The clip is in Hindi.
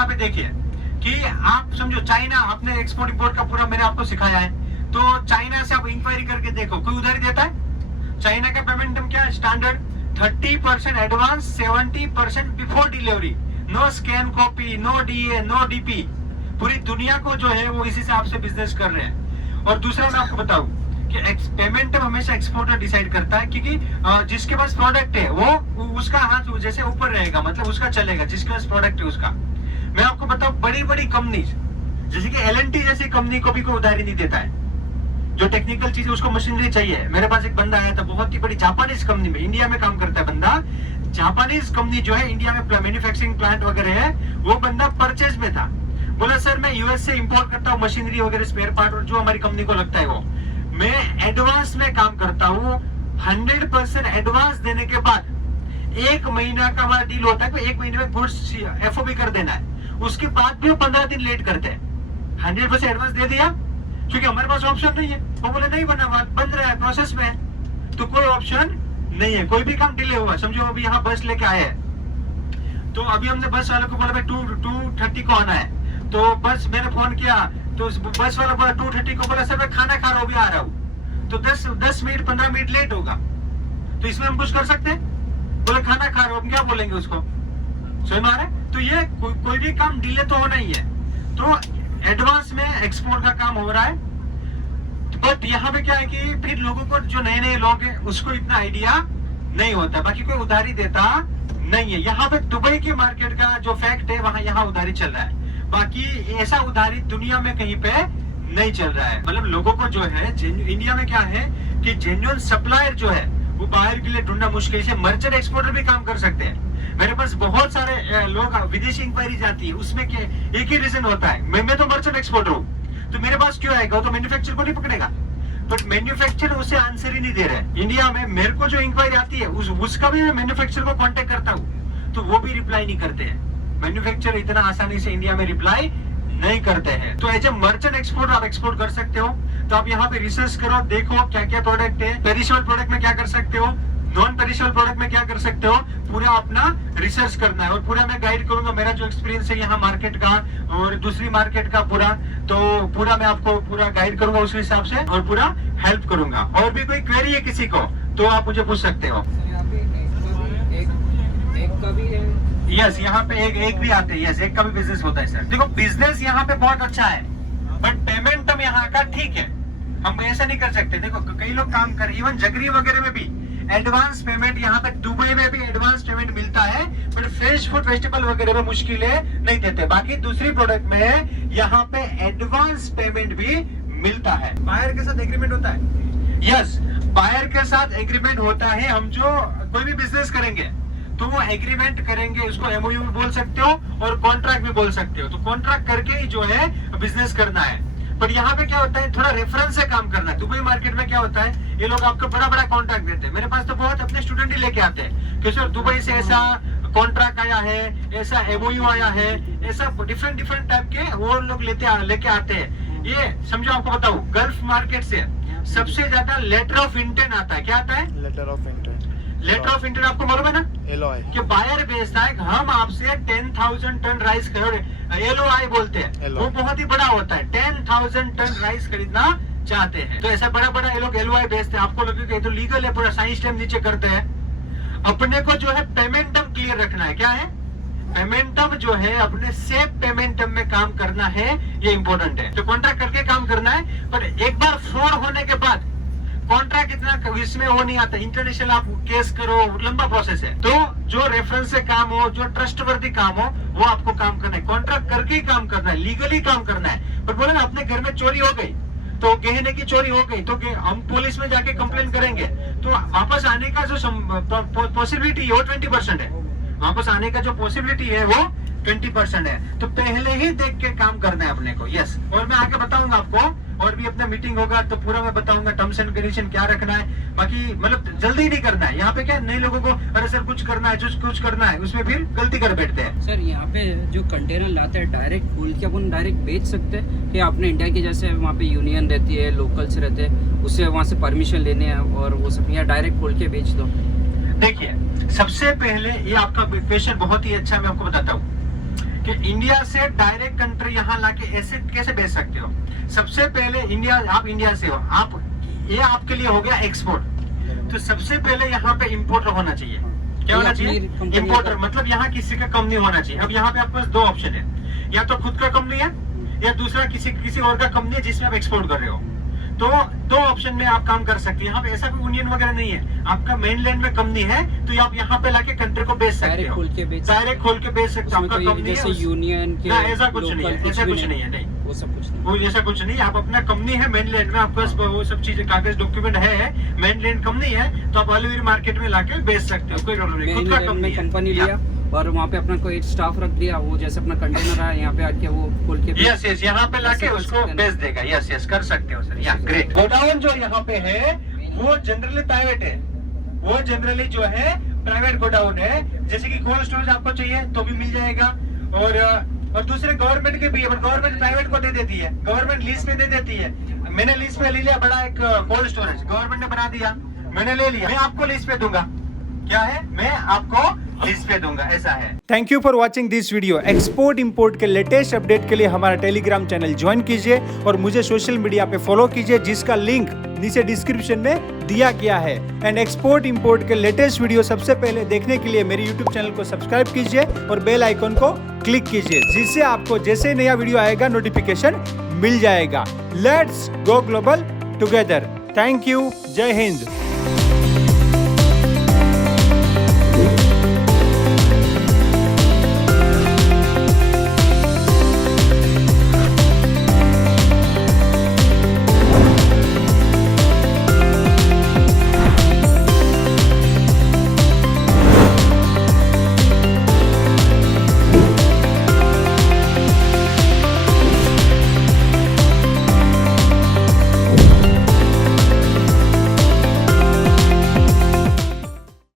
यहाँ पे देखिए कि आप समझो चाइना, आपने एक्सपोर्ट इंपोर्ट का पूरा मैंने आपको सिखाया है, तो चाइना से आप इंक्वायरी करके देखो, कोई उधारी देता है? चाइना का पेमेंट टर्म क्या है? Standard 30% advance, 70% before delivery, no scan copy, no DA, no DP. पूरी दुनिया को जो है वो इसी से आपसे बिजनेस कर रहे हैं। और दूसरा मैं आपको बताऊं कि पेमेंट टर्म हमेशा एक्सपोर्टर डिसाइड करता है, क्योंकि जिसके पास प्रोडक्ट है वो उसका हाथ जैसे ऊपर रहेगा, मतलब उसका चलेगा, जिसके पास प्रोडक्ट है उसका। मैं आपको बताऊं, बड़ी बड़ी कंपनी जैसे कि एल&टी जैसी कंपनी को भी कोई उधारी नहीं देता है। जो टेक्निकल चीज है उसको मशीनरी चाहिए। मेरे पास एक बंदा आया था, बहुत ही बड़ी जापानीज कंपनी में, इंडिया में काम करता है बंदा। जापानीज कंपनी जो है इंडिया में मैन्युफैक्चरिंग प्लांट वगैरह है, वो बंदा परचेज में था। बोला सर मैं यूएस से इंपोर्ट करता हूँ मशीनरी वगैरह, स्पेयर पार्ट, और जो हमारी कंपनी को लगता है वो मैं एडवांस में काम करता हूँ। 100% एडवांस देने के बाद 1 महीना का हमारा डील होता है, 1 महीने में गुड्स एफओबी कर देना है, उसके बाद भी वो 15 दिन लेट करते हैं। 100% एडवांस दे दिया क्योंकि हमारे पास ऑप्शन नहीं है। वो बोले नहीं बना, बन रहा है, प्रोसेस में है, तो कोई ऑप्शन नहीं है। कोई भी काम डिले हुआ, समझो अभी यहाँ बस लेके आए हैं, तो अभी हमने बस वाले को बोला भाई 2:30 को आना है, तो बस मैंने फोन किया तो बस वाला बोला 2:30 को, बोला सर मैं खाना खा रहा हूँ, अभी आ रहा हूँ, तो 10 मिनट 15 मिनट लेट होगा, तो इसमें हम कुछ कर सकते हैं? बोले खाना खा रहा हूँ, हम क्या बोलेंगे उसको? समझ में आ रहा है? तो ये कोई भी काम डिले तो होना ही है। तो एडवांस में एक्सपोर्ट का काम हो रहा है, बट यहाँ पे क्या है कि फिर लोगों को, जो नए नए लोग हैं, उसको इतना आइडिया नहीं होता, बाकी कोई उधारी देता नहीं है। यहाँ पे दुबई की मार्केट का जो फैक्ट है, वहाँ यहाँ उधारी चल रहा है, बाकी ऐसा उधारी दुनिया में कहीं पे नहीं चल रहा है। मतलब लोगों को जो है, इंडिया में क्या है कि जेन्युइन सप्लायर जो है वो बाहर के लिए ढूंढना मुश्किल है। मर्चेंट एक्सपोर्टर भी काम कर सकते हैं। मेरे पास बहुत सारे लोग विदेशी इंक्वायरी जाती है, उसमें एक ही रीजन होता है, मैं तो मर्चेंट एक्सपोर्टर हूँ, तो मेरे पास क्यों आएगा? तो मैन्युफैक्चर को नहीं पकड़ेगा, बट मैन्युफैक्चर उसे आंसर ही नहीं दे रहे। इंडिया में मेरे को जो इंक्वायरी आती है उसका भी मैं मैन्युफैक्चर को कांटेक्ट करता हूँ, तो वो भी रिप्लाई नहीं करते हैं। मैन्युफैक्चर इतना आसानी से इंडिया में रिप्लाई नहीं करते हैं। तो एज ए मर्चेंट एक्सपोर्टर आप एक्सपोर्ट कर सकते हो। तो आप यहाँ पे रिसर्च करो, देखो क्या क्या प्रोडक्ट है, पेरिशेबल प्रोडक्ट में क्या कर सकते हो, नॉन पेरिशेबल प्रोडक्ट में क्या कर सकते हो, पूरा अपना रिसर्च करना है। और पूरा मैं गाइड करूंगा, मेरा जो एक्सपीरियंस है यहाँ मार्केट का और दूसरी मार्केट का पूरा, तो पूरा मैं आपको पूरा गाइड करूंगा उस हिसाब से, और पूरा हेल्प करूंगा। और भी कोई क्वेरी है किसी को तो आप मुझे पूछ सकते हो। एक का भी है? यस, यहाँ पे एक भी आते हैं। यस, एक का भी बिजनेस होता है सर। देखो बिजनेस यहाँ पे बहुत अच्छा है, बट पेमेंट हम यहाँ का ठीक है, हम ऐसा नहीं कर सकते। देखो कई लोग काम कर, इवन जगरी वगैरह में भी एडवांस पेमेंट, यहाँ पे दुबई में भी एडवांस पेमेंट मिलता है, बट फ्रेश फूड फेस्टिवल वगैरह में मुश्किल है, नहीं देते। बाकी दूसरी प्रोडक्ट में यहाँ पे एडवांस पेमेंट भी मिलता है। बायर के साथ एग्रीमेंट होता है। यस, बायर के साथ एग्रीमेंट होता है। हम जो कोई भी बिजनेस करेंगे तो वो एग्रीमेंट करेंगे, उसको एमओयू भी बोल सकते हो और कॉन्ट्रैक्ट भी बोल सकते हो। तो कॉन्ट्रैक्ट करके ही जो है बिजनेस करना है। पर यहाँ पे क्या होता है, थोड़ा रेफरेंस से काम करना है। दुबई मार्केट में क्या होता है, ये लोग आपको बड़ा बड़ा कॉन्ट्रैक्ट देते हैं। मेरे पास तो बहुत अपने स्टूडेंट ही लेके आते हैं कि सर दुबई से ऐसा कॉन्ट्रैक्ट आया है, ऐसा एमओयू आया है, ऐसा डिफरेंट टाइप के वो लोग लेके आते हैं। ये समझो, आपको बताऊं, गल्फ मार्केट से सबसे ज्यादा लेटर ऑफ इंटेंट आता है। क्या आता है? Letter of intent. Letter of intent आपको मालूम है ना, एलओआई, कि बायर बेचता है हम आपसे 10,000 टन राइस एलओआई बोलते हैं, वो बहुत ही बड़ा होता है। 10,000 टन राइस खरीदना चाहते हैं, तो ऐसा बड़ा ये लोग एलओआई बेचते हैं। आपको लगेगा ये तो लीगल है, पूरा साइन स्टैम्प नीचे करते हैं। अपने को जो है पेमेंटम क्लियर रखना है। क्या है? पेमेंटम जो है, अपने सेफ पेमेंटम में काम करना है, ये इंपॉर्टेंट है। तो कॉन्ट्रैक्ट करके काम करना है, पर एक बार फ्रॉड होने के बाद कॉन्ट्रैक्ट इतना इसमें वो नहीं आता। इंटरनेशनल आप केस करो, लंबा प्रोसेस है। तो जो रेफरेंस से काम हो, जो ट्रस्टवर्दी काम हो, वो आपको काम करना है। कॉन्ट्रैक्ट करके ही काम करना है, लीगली काम करना है। पर बोले ना, अपने घर में चोरी हो गई, तो गहने की चोरी हो गई, तो हम पुलिस में जाके कंप्लेन करेंगे, तो वापस आने का जो पॉसिबिलिटी है वो 20% है। वापस आने का जो पॉसिबिलिटी है वो 20% है। तो पहले ही देख के काम करना है अपने को। यस, और मैं आगे बताऊंगा आपको, और भी अपना मीटिंग होगा तो पूरा मैं बताऊंगा टर्म्स एंड कंडीशन क्या रखना है। बाकी मतलब जल्दी नहीं करना है। यहाँ पे क्या, नए लोगों को अरे सर कुछ करना है, कुछ करना है, उसमें फिर गलती कर बैठते हैं। सर यहाँ पे जो कंटेनर लाते हैं, डायरेक्ट खोल के अपन डायरेक्ट बेच सकते हैं कि आपने इंडिया के जैसे वहाँ पे यूनियन रहती है, लोकल्स रहते हैं, उससे वहाँ से परमिशन लेने हैं और वो सब, यहाँ डायरेक्ट खोल के बेच दो? देखिए, सबसे पहले ये आपका क्वेश्चन बहुत ही अच्छा, मैं आपको बताता हूँ। कि इंडिया से डायरेक्ट कंट्री यहाँ लाके ऐसे कैसे बेच सकते हो। सबसे पहले आप इंडिया से हो, आप ये आपके लिए हो गया एक्सपोर्ट। तो सबसे पहले यहाँ पे इम्पोर्टर होना चाहिए। क्या होना चाहिए? इम्पोर्टर, मतलब यहाँ किसी का कंपनी होना चाहिए। अब यहाँ पे आपके पास दो ऑप्शन है, या तो खुद का कंपनी है या दूसरा किसी और का कंपनी है जिसमें आप एक्सपोर्ट कर रहे हो। तो दो ऑप्शन में आप काम कर सकते हैं। यहाँ पे ऐसा कोई यूनियन वगैरह नहीं है। आपका मेनलैंड में कंपनी है तो आप यहाँ पे लाके कंट्री को बेच सकते हो, डायरेक्ट खोल के बेच सकते हो। आपका कंपनी है यूनियन के, ऐसा कुछ नहीं है, ऐसा कुछ नहीं है, नहीं वो सब कुछ नहीं, वो ऐसा कुछ नहीं। आप अपना कंपनी है मेनलैंड में, आपके पास वो सब चीजें कागज डॉक्यूमेंट है, मेनलैंड कंपनी है, तो आप ऑल ओवर मार्केट में लाके बेच सकते हो, कोई प्रॉब्लम नहीं। खुद का कंपनी लिया और वहाँ पे अपना कोई स्टाफ रख दिया, वो जैसे अपना कंटेनर है यहाँ पे आके वो खोल के यस यहाँ पे लाके उसको बेच देगा। यस कर सकते हो सर। या ग्रेट। गोडाउन जो यहाँ पे है वो जनरली प्राइवेट है, वो जनरली जो है प्राइवेट गोडाउन है। जैसे कि कोल्ड स्टोरेज आपको चाहिए तो भी मिल जाएगा, और दूसरे गवर्नमेंट के भी है, पर गवर्नमेंट प्राइवेट को दे देती है, गवर्नमेंट लीज पे दे देती है। मैंने लीज पे ले लिया बड़ा एक कोल्ड स्टोरेज, गवर्नमेंट ने बना दिया, मैंने ले लिया, मैं आपको लीज पे दूंगा। क्या है? मैं आपको लीज पे दूंगा, ऐसा है। Thank you for watching this video. Export import के लेटेस्ट अपडेट के लिए हमारा टेलीग्राम चैनल ज्वाइन कीजिए और मुझे सोशल मीडिया पे फॉलो कीजिए, जिसका लिंक नीचे डिस्क्रिप्शन में दिया गया है। एंड एक्सपोर्ट इंपोर्ट के लेटेस्ट वीडियो सबसे पहले देखने के लिए मेरे यूट्यूब चैनल को सब्सक्राइब कीजिए और बेल आइकन को क्लिक कीजिए, जिससे आपको जैसे नया वीडियो आएगा नोटिफिकेशन मिल जाएगा। Let's go global together. Thank you. जय हिंद।